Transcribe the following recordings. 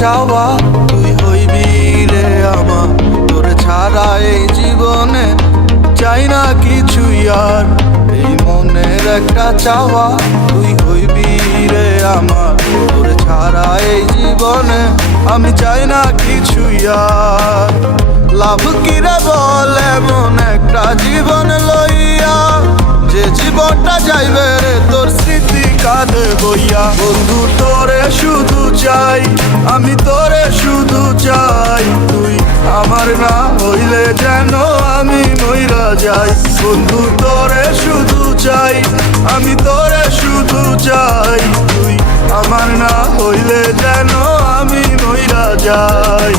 চাওয়া তুই হইবি রে আমার, তোর ছাড়া এই জীবনে চাই না কিছুই আর। এই মনের একটা চাওয়া তুই হইবি রে আমার, তোর ছাড়া এই জীবনে আমি চাই না কিছুই আর। লাভ কিরে বল এমন একটা জীবন লইয়া, যে জীবনটা যাইবে রে তোর স্মৃতি কাঁধে বইয়া। বন্ধু তোরে শুধু চাই, আমি তোরে শুধু চাই, তুই আমার না হইলে যেন আমি মইরা যাই। বন্ধু তোরে শুধু চাই, আমি তোরে শুধু চাই, তুই আমার না হইলে যেন আমি মইরা যাই।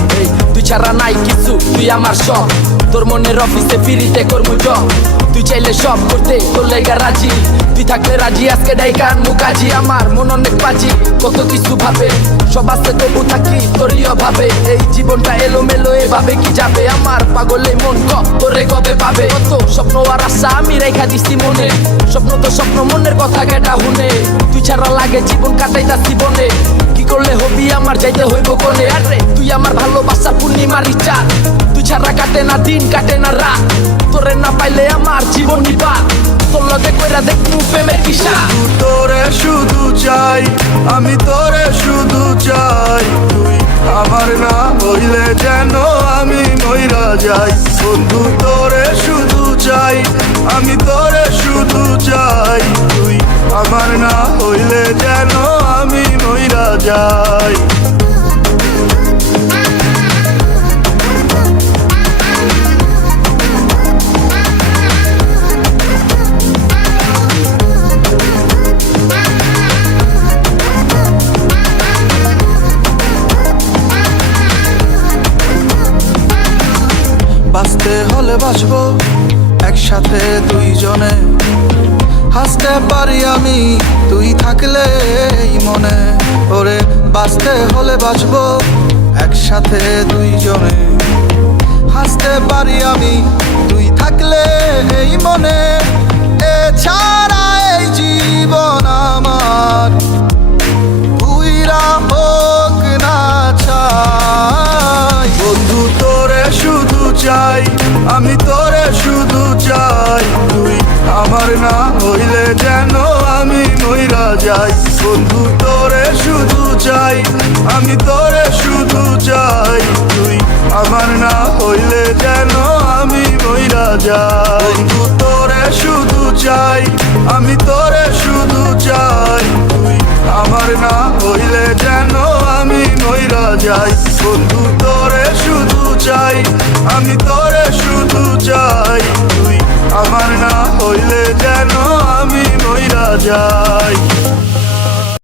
তুই ছাড়া নাই কিছু, তুই আমার সব, তোর মনের অফিসে ফিরিতে করবো জব। তুই চাইলে সব করতে তোর লেগা রাজি, তুই থাকলে রাজি আজকে ডাইকান মুখাজি। আমার মন অনেক বাজি, কত কিছু ভাবে, সব আসতে তবু থাকি তোরই অভাবে। এই জীবনটা এলোমেলো এভাবে কি যাবে, আমার পাগলে মন তোরে কবে পাবে। কত স্বপ্ন আর আশা আমি রেখা দিছি মনে, স্বপ্ন তো স্বপ্ন মনের কথা কেটা শুনে। তুই ছাড়া লাগে জীবন কাটাইতাছি বনে, কি করলে হবি আমার যাইতে হইব কোনে। আরে তুই আমার ভালোবাসা পূর্ণিমার ইচ্ছা, তুই ছাড়া কাটে না দিন কাটে না রাত, তোরে না পাইলে আমার জীবন নিবা। তোর লগে কইরা দেখবো প্রেমের কিসা। তোরে শুধু চাই, আমি তোরে শুধু চাই, তুই আমার না হইলে যেন আমি মইরা যাই। বন্ধু তোরে শুধু চাই, আমি তোরে শুধু চাই, তুই আমার না হইলে যেন আমি মইরা যাই। বাঁচতে হলে বাঁচবো একসাথে দুইজনে, হাসতে পারি আমি তুই থাকলে এই মনে। ওরে বাঁচতে হলে বাঁচবো একসাথে দুইজনে, হাসতে পারি আমি তুই থাকলে এই মনে। এছাড়া এই জীবন আমার পুইরা হোক না চাই। বন্ধু তোরে শুধু চাই, আমি তোরে শুধু চাই, তুই আমার না হইলে যেন আমি মইরা যাই। বন্ধু তোরে শুধু চাই, আমি তোরে শুধু চাই, তুই আমার না হইলে যেন আমি মইরা যাই। বন্ধু তোরে শুধু চাই, আমি তোরে শুধু চাই, তুই আমার না হইলে যেন আমি মইরা যাই। বন্ধু তোরে শুধু চাই, আমি তোরে শুধু চাই, তুই আমার না হইলে যেন আমি মইরা যাই।